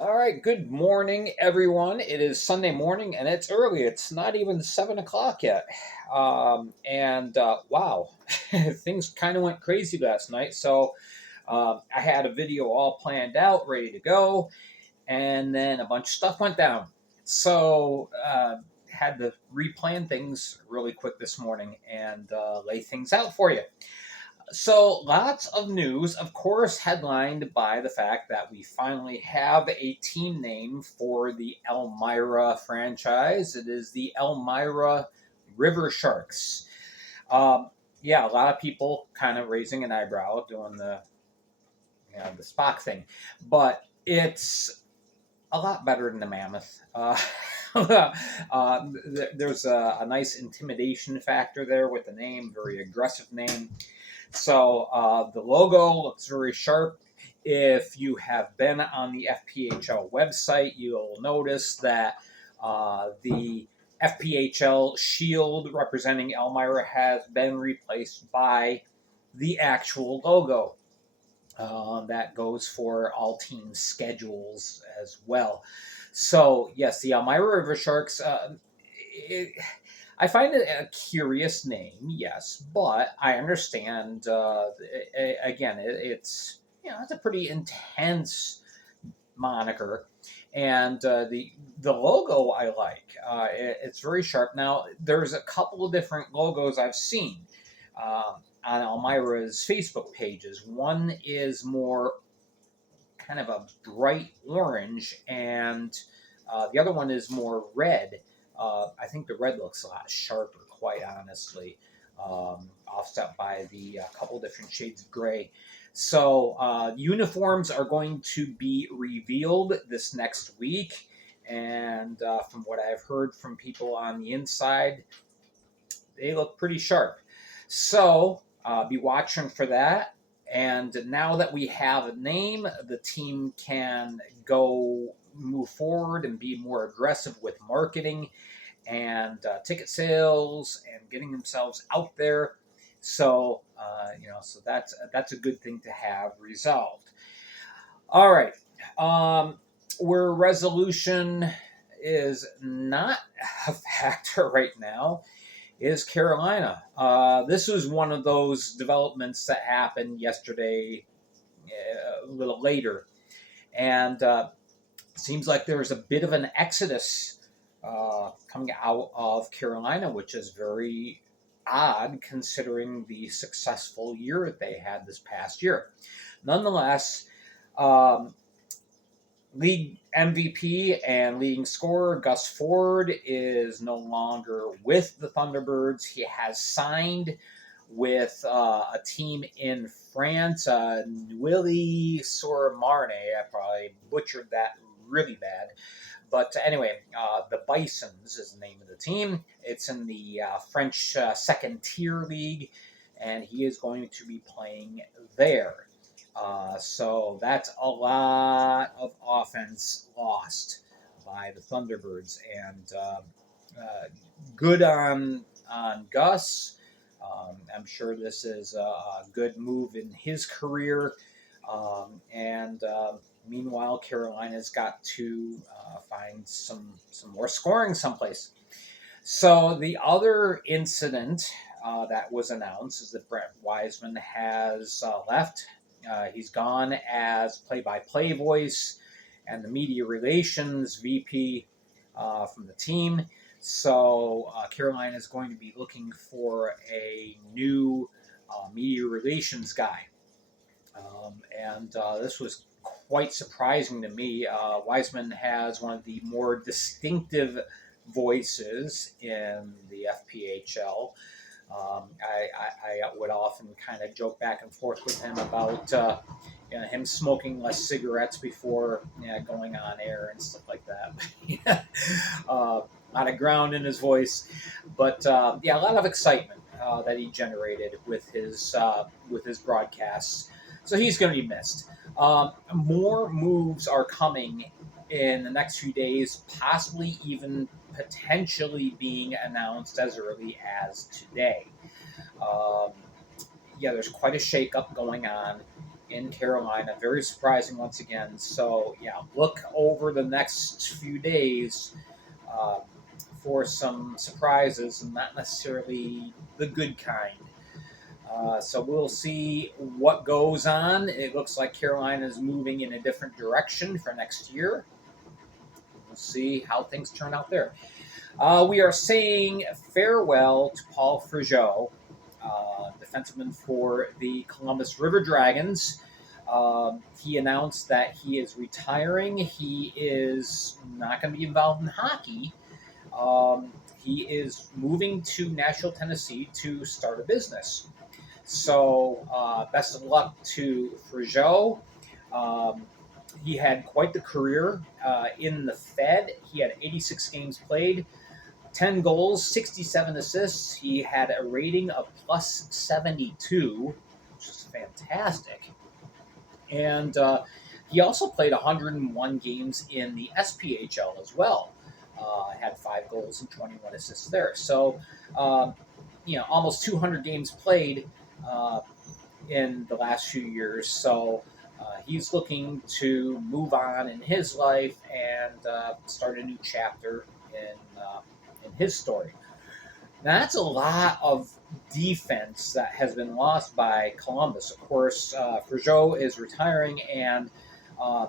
All right, good morning, everyone. It is Sunday morning and it's early. It's not even 7 o'clock yet. Wow, things kind of went crazy last night. So I had a video all planned out, ready to go, and then a bunch of stuff went down. So had to replan things really quick this morning and lay things out for you. So, lots of news, of course, headlined by the fact that we finally have a team name for the Elmira franchise. It is the Elmira River Sharks. Um, yeah, a lot of people kind of raising an eyebrow doing the Spock thing, but it's a lot better than the Mammoth. There's a nice intimidation factor there with the name, very aggressive name. So the logo looks very sharp. If you have been on the FPHL website, you'll notice that the FPHL shield representing Elmira has been replaced by the actual logo. That goes for all team schedules as well. So, yes, the Elmira River Sharks. I find it a curious name, yes, but I understand. Again, it's a pretty intense moniker, and the logo I like. It's very sharp. Now, there's a couple of different logos I've seen on Elmira's Facebook pages. One is more kind of a bright orange, and the other one is more red. I think the red looks a lot sharper, quite honestly, offset by the couple different shades of gray. So uniforms are going to be revealed this next week, and from what I've heard from people on the inside, they look pretty sharp. So be watching for that. And now that we have a name, the team can go move forward and be more aggressive with marketing and ticket sales and getting themselves out there. So that's a good thing to have resolved. All right, where resolution is not a factor right now is Carolina. This was one of those developments that happened yesterday, a little later, and seems like there's a bit of an exodus coming out of Carolina, which is very odd considering the successful year they had this past year. Nonetheless, um, league MVP and leading scorer Gus Ford is no longer with the Thunderbirds. He has signed with a team in France, Neuilly sur Marne. I probably butchered that really bad. But anyway, the Bisons is the name of the team. It's in the French second tier league, and he is going to be playing there. So that's a lot of offense lost by the Thunderbirds, and good on Gus. I'm sure this is a good move in his career. And Meanwhile, Carolina's got to find some more scoring someplace. So the other incident that was announced is that Brett Wiseman has left. He's gone as play-by-play voice and the media relations VP from the team. So Carolina is going to be looking for a new media relations guy. And this was quite surprising to me. Wiseman has one of the more distinctive voices in the FPHL. I would often kind of joke back and forth with him about him smoking less cigarettes before going on air and stuff like that. A lot of ground in his voice, but a lot of excitement that he generated with his broadcasts. So he's going to be missed. More moves are coming in the next few days, possibly even potentially being announced as early as today. There's quite a shakeup going on in Carolina. Very surprising once again. So, yeah, look over the next few days uh, for some surprises, and not necessarily the good kind. So we'll see what goes on. It looks like Carolina is moving in a different direction for next year. We'll see how things turn out there. We are saying farewell to Paul Fregeau, defenseman for the Columbus River Dragons. He announced that he is retiring. He is not going to be involved in hockey. He is moving to Nashville, Tennessee to start a business. So, best of luck to Fregeau. He had quite the career in the Fed. He had 86 games played, 10 goals, 67 assists. He had a rating of plus 72, which is fantastic. And he also played 101 games in the SPHL as well. Had 5 goals and 21 assists there. So, almost 200 games played in the last few years. So he's looking to move on in his life and start a new chapter in his story. Now, that's a lot of defense that has been lost by Columbus. Of course, Frujo is retiring, and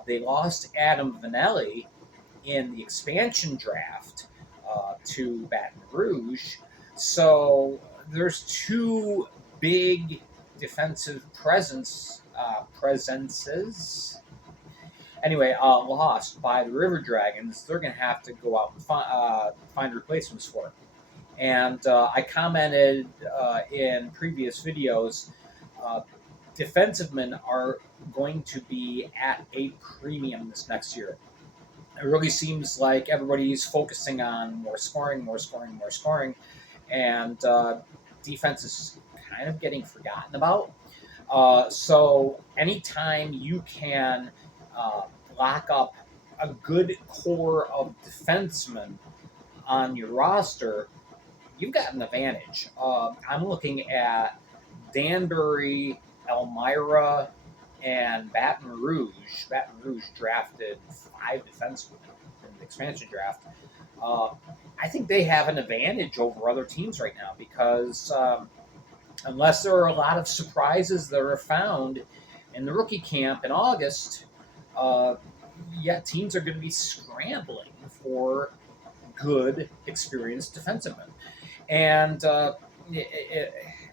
they lost Adam Vinelli in the expansion draft to Baton Rouge. So there's two big defensive presences. Anyway, lost by the River Dragons. They're going to have to go out and find replacements for it. And I commented in previous videos, defensive men are going to be at a premium this next year. It really seems like everybody's focusing on more scoring, and defense is kind of getting forgotten about. So anytime you can lock up a good core of defensemen on your roster, you've got an advantage. I'm looking at Danbury, Elmira, and Baton Rouge. Baton Rouge drafted 5 defensemen in the expansion draft. I think they have an advantage over other teams right now because unless there are a lot of surprises that are found in the rookie camp in August, teams are going to be scrambling for good, experienced defensemen. And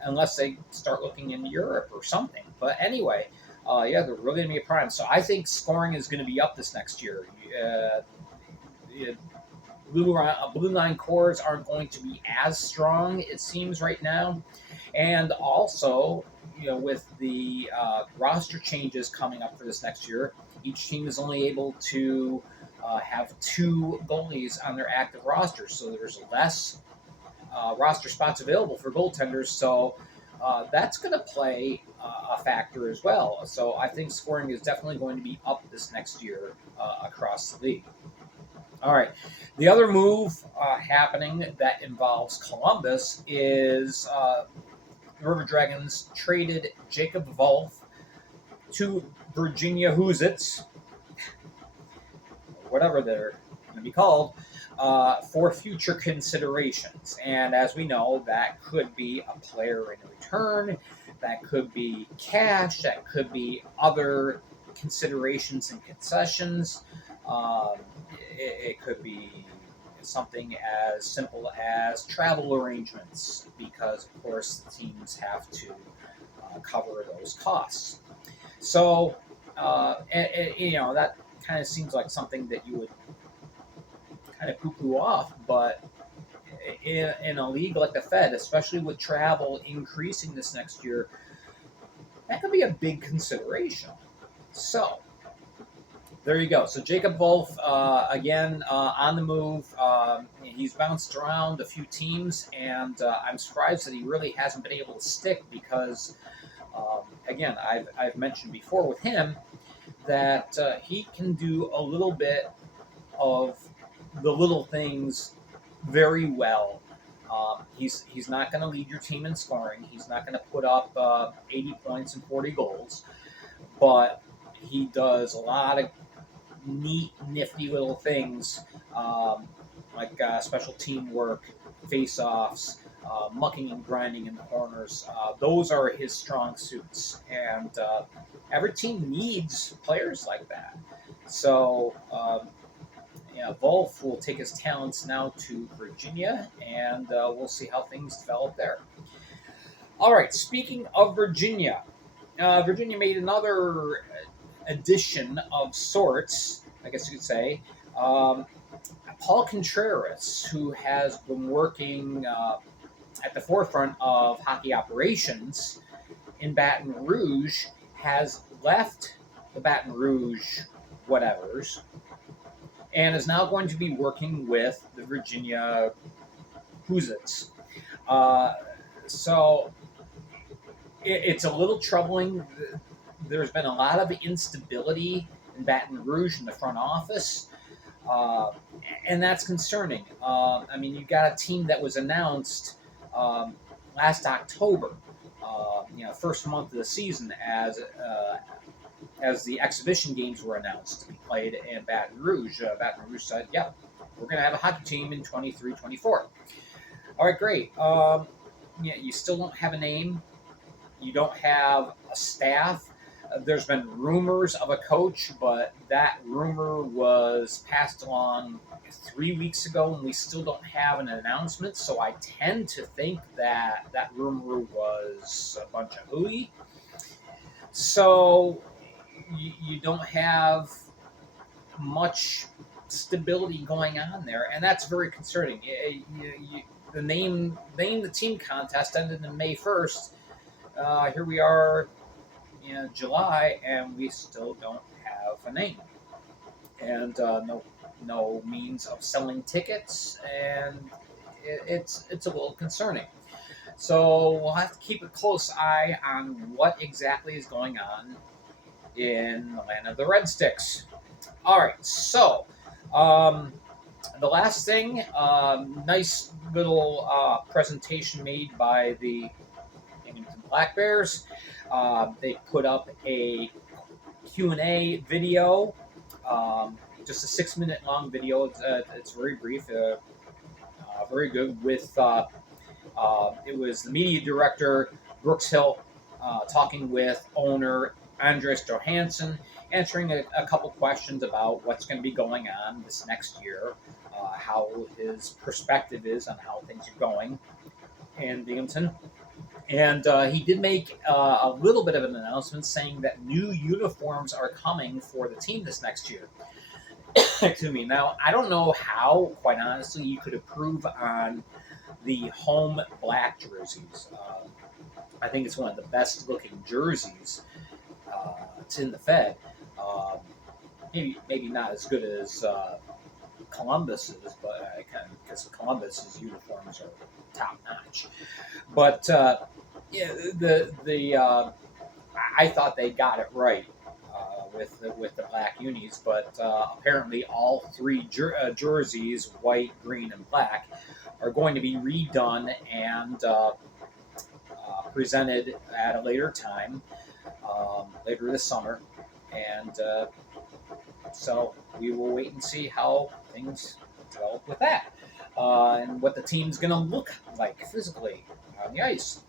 unless they start looking in Europe or something. But anyway, they're really going to be a prime. So I think scoring is going to be up this next year. Blue line cores aren't going to be as strong, it seems, right now. And also, with the roster changes coming up for this next year, each team is only able to have 2 goalies on their active roster. So there's less roster spots available for goaltenders. So that's going to play a factor as well. So I think scoring is definitely going to be up this next year across the league. All right. The other move happening that involves Columbus is the River Dragons traded Jacob Wolf to Virginia Hoosiers, whatever they're going to be called, for future considerations. And as we know, that could be a player in return, that could be cash, that could be other considerations and concessions. It could be something as simple as travel arrangements, because of course the teams have to cover those costs. So, that kind of seems like something that you would kind of poo-poo off, but in a league like the Fed, especially with travel increasing this next year, that could be a big consideration. So, there you go. So Jacob Wolf, again, on the move. He's bounced around a few teams, and I'm surprised that he really hasn't been able to stick because, again, I've mentioned before with him that he can do a little bit of the little things very well. He's not going to lead your team in scoring. He's not going to put up 80 points and 40 goals. but he does a lot of neat, nifty little things, like special teamwork, face-offs, mucking and grinding in the corners. Those are his strong suits, and every team needs players like that. So, Wolf will take his talents now to Virginia, and we'll see how things develop there. All right, speaking of Virginia, Virginia made another addition of sorts, I guess you could say. Paul Contreras, who has been working at the forefront of hockey operations in Baton Rouge, has left the Baton Rouge whatevers and is now going to be working with the Virginia Hoosiers. So it's a little troubling. There's been a lot of instability in Baton Rouge in the front office, and that's concerning. I mean, you got a team that was announced last October, first month of the season, as the exhibition games were announced to be played in Baton Rouge. Baton Rouge said, "Yeah, we're going to have a hockey team in 23-24." All right, great. You still don't have a name. You don't have a staff. There's been rumors of a coach, but that rumor was passed along 3 weeks ago, and we still don't have an announcement. So I tend to think that that rumor was a bunch of hooey. So you don't have much stability going on there, and that's very concerning. The name the team contest ended on May 1st. Here we are in July, and we still don't have a name, and no means of selling tickets, and it's a little concerning. So we'll have to keep a close eye on what exactly is going on in the land of the Red Sticks. All right, so the last thing, nice little presentation made by the Binghamton Black Bears. They put up a Q&A video, just a 6-minute long video. It's very brief, very good. With it was the media director Brooks Hill talking with owner Andres Johansson, answering a couple questions about what's going to be going on this next year, how his perspective is on how things are going in Binghamton. And he did make a little bit of an announcement saying that new uniforms are coming for the team this next year. Excuse me. Now, I don't know how, quite honestly, you could improve on the home black jerseys. I think it's one of the best looking jerseys. It's in the Fed. Maybe not as good as Columbus's, but because Columbus's uniforms are top notch. But I thought they got it right with the black unis, but apparently all three jerseys, white, green, and black, are going to be redone and presented at a later time, later this summer, and so we will wait and see how things develop with that, and what the team's going to look like physically on the ice.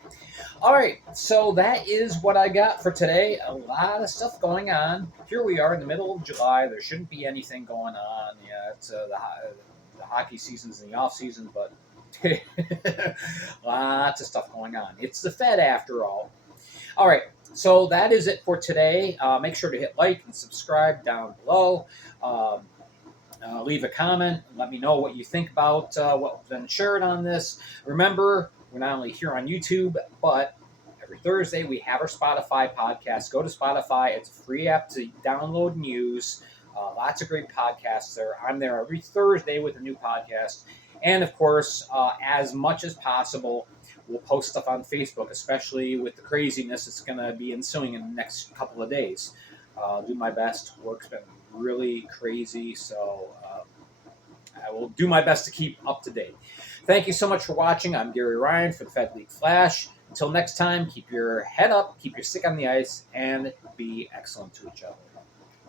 All right, so that is what I got for today. A lot of stuff going on. Here we are in the middle of July. There shouldn't be anything going on. Yeah, it's the hockey season's in the off season, but lots of stuff going on. It's the Fed after all. All right, so that is it for today. Make sure to hit like and subscribe down below. Leave a comment. Let me know what you think about what's been shared on this. Remember, we're not only here on YouTube, but every Thursday we have our Spotify podcast. Go to Spotify. It's a free app to download and use. Lots of great podcasts there. I'm there every Thursday with a new podcast. And, of course, as much as possible, we'll post stuff on Facebook, especially with the craziness that's going to be ensuing in the next couple of days. Do my best. Work's been really crazy, so I will do my best to keep up to date. Thank you so much for watching. I'm Gary Ryan for the Fed League Flash. Until next time, keep your head up, keep your stick on the ice, and be excellent to each other.